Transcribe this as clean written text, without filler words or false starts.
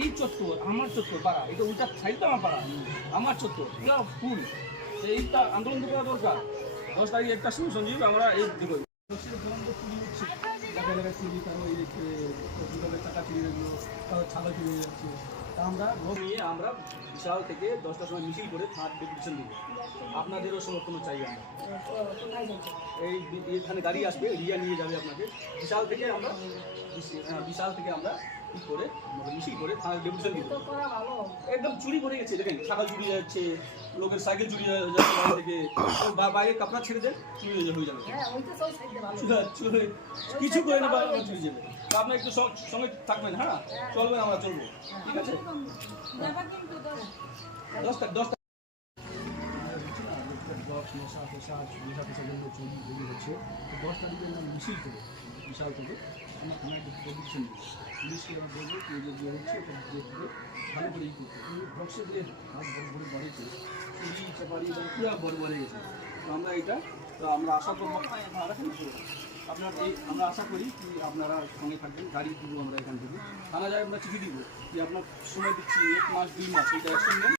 এই চত্বর আমার চত্বর পাড়া, এটা উল্টা সাইড তো আমার পাড়া, আমার চত্বর এটা ফুল। এইটা আন্দোলন করা দরকার। 10 তারিখ একটা সঞ্জীব আমরা এই দেখো জায়গায় চুরি, কারো এই টাকা চুরি গেলো, কারো ছাগল চুরি হয়ে যাচ্ছে। তা আমরা নিয়ে আমরা বিশাল থেকে 10টার সময় মিছিল করে থার্ড ডেপুটেশন দেবো। আপনাদেরও সমর্থন চাই আমরা। এই এখানে গাড়ি আসবে, রিয়া নিয়ে যাবে আপনাকে। বিশাল থেকে আমরা কি করে মিছিল করে থানায় ডেপুটেশন দিব। একদম চুরি করে গেছে, দেখেন ছাগল চুরি যাচ্ছে, লোকের সাইকেল চুরি যাচ্ছে বাড়ি থেকে, বাইরে কাপড়া ছেড়ে দেন চুরি হয়ে যাবে। কিছু করে না চুরি যাবে। আপনি একটু সঙ্গে থাকবেন, হ্যাঁ চলবেন, আমরা চলবো, ঠিক আছে। 10টা জন্য চুরি তৈরি হচ্ছে। 10 তারিখে আমরা মিছিল করে বিশাল থেকে আমরা থানায় ডেপুটেশন দিই। পুলিশকে আমরা বলবো যে যে হচ্ছে ওটা দেখবে, ভালো করে ই করতে। এই বক্সে দিয়ে হাত বড় বড় বাড়িতে চুরি চাপারি এবং পুরো বড় বড় গেছে। তো আমরা এটা আমরা আশা করবো আমরা আশা করি কি আপনারা সঙ্গে থাকবেন। গাড়ি দিব আমরা এখান থেকে, থানা যায় আমরা চিঠি দিব যে আপনার সময় দিচ্ছি 1 মাস 2 মাস, এইটা অ্যাকশন নেন।